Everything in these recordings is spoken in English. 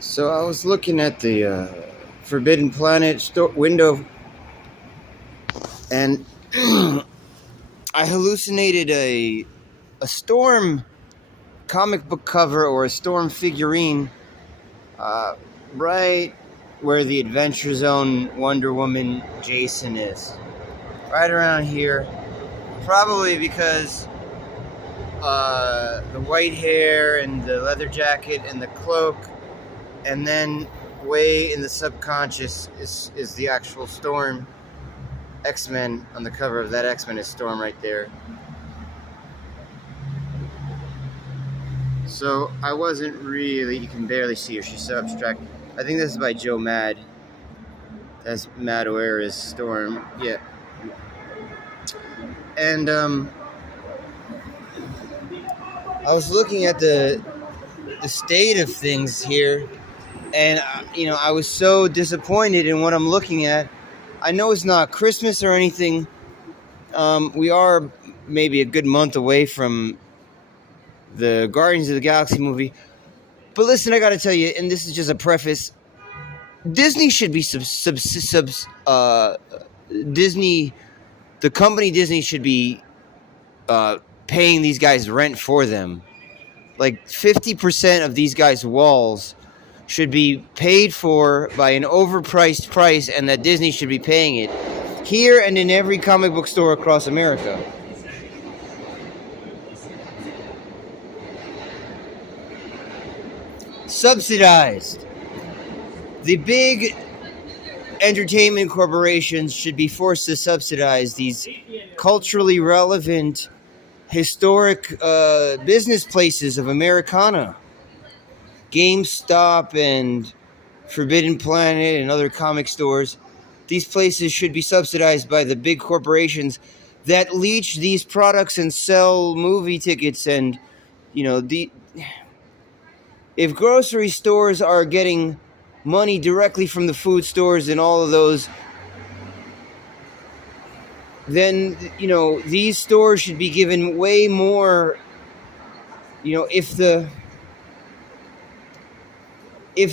So I was looking at the Forbidden Planet window, and I hallucinated a Storm comic book cover or a Storm figurine, uh, right where the Adventure Zone Wonder Woman Jason is, right around here. Probably because the white hair and the leather jacket and the cloak, and then way in the subconscious is the actual Storm. X-Men on the cover of that X-Men is Storm right there. So I wasn't really, you can barely see her, she's so abstract. I think this is by Joe Mad. That's Mad O'Hara's Storm. Yeah. And I was looking at the state of things here, and I was so disappointed in what I'm looking at. I know it's not Christmas or anything. We are maybe a good month away from the Guardians of the Galaxy movie. But listen, I gotta tell you, and this is just a preface, Disney should be Disney, the company Disney should be paying these guys rent for them. Like 50% of these guys' walls should be paid for by an overpriced price, and that Disney should be paying it here and in every comic book store across America. Subsidized. The big entertainment corporations should be forced to subsidize these culturally relevant, historic business places of Americana. GameStop and Forbidden Planet and other comic stores. These places should be subsidized by the big corporations that leech these products and sell movie tickets. And, if grocery stores are getting money directly from the food stores and all of those, then, these stores should be given way more, if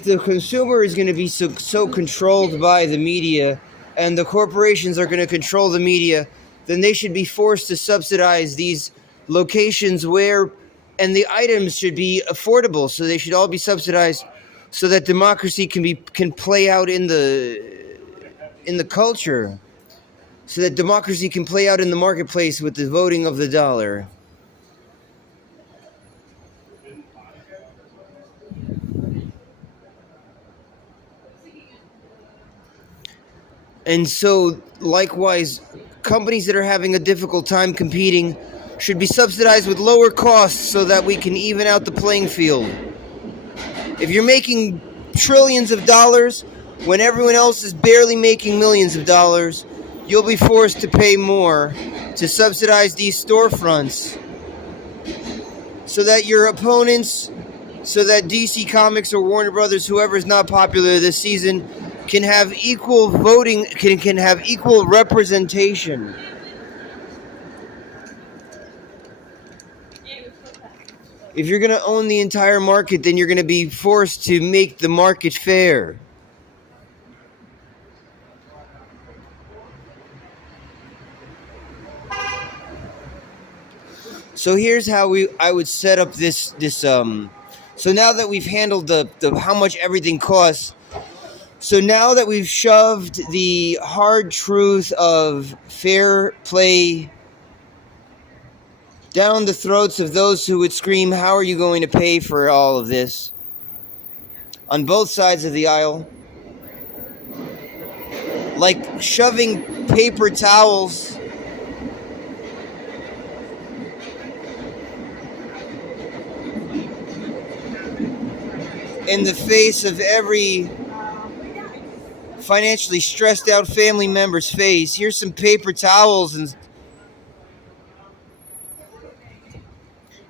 the consumer is going to be so controlled by the media and the corporations are going to control the media, then they should be forced to subsidize these locations and the items should be affordable, so they should all be subsidized so that democracy can play out in the culture, so that democracy can play out in the marketplace with the voting of the dollar. And so, likewise, companies that are having a difficult time competing should be subsidized with lower costs so that we can even out the playing field. If you're making trillions of dollars when everyone else is barely making millions of dollars, you'll be forced to pay more to subsidize these storefronts so that your opponents, so that DC Comics or Warner Brothers, whoever is not popular this season, can have equal voting, can have equal representation. If you're going to own the entire market, then you're going to be forced to make the market fair. So here's how I would set up this. So now that we've handled the how much everything costs, so now that we've shoved the hard truth of fair play down the throats of those who would scream, "How are you going to pay for all of this?" on both sides of the aisle, like shoving paper towels in the face of every financially stressed out family member's face. Here's some paper towels, and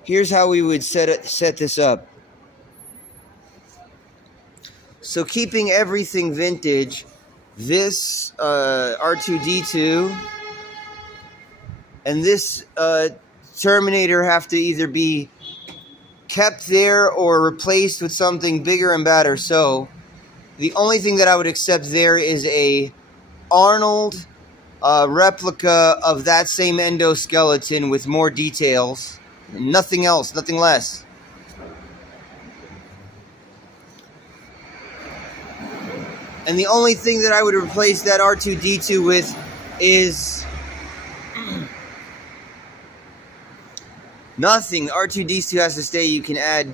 here's how we would set this up. So keeping everything vintage, this R2-D2 and this Terminator have to either be kept there or replaced with something bigger and badder. So the only thing that I would accept there is a Arnold replica of that same endoskeleton with more details. Nothing else, nothing less. And the only thing that I would replace that R2-D2 with is nothing. R2-D2 has to stay. You can add,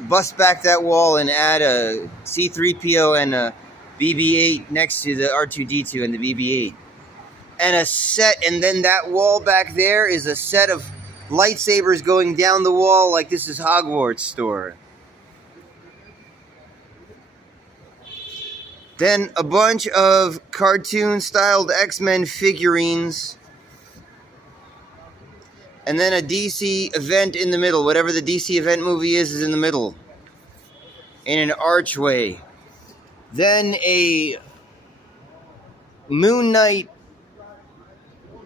bust back that wall and add a C-3PO and a BB-8 next to the R2-D2 and the BB-8. And a set, and then that wall back there is a set of lightsabers going down the wall like this is Hogwarts store. Then a bunch of cartoon-styled X-Men figurines. And then a DC event in the middle. Whatever the DC event movie is in the middle. In an archway. Then a Moon Knight...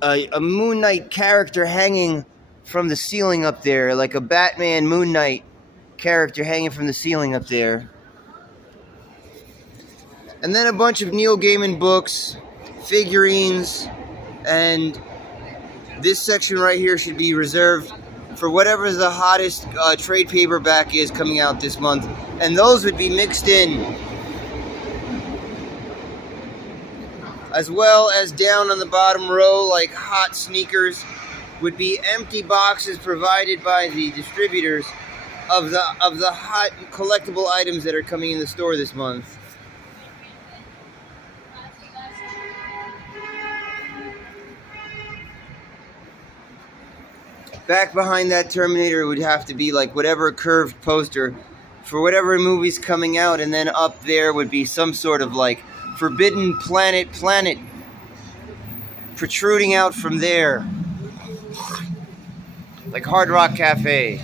a Moon Knight character hanging from the ceiling up there. Like a Batman Moon Knight character hanging from the ceiling up there. And then a bunch of Neil Gaiman books, figurines, and this section right here should be reserved for whatever the hottest trade paperback is coming out this month. And those would be mixed in. As well as down on the bottom row, like hot sneakers, would be empty boxes provided by the distributors of the hot collectible items that are coming in the store this month. Back behind that Terminator would have to be like whatever curved poster for whatever movie's coming out, and then up there would be some sort of like Forbidden Planet protruding out from there. Like Hard Rock Cafe.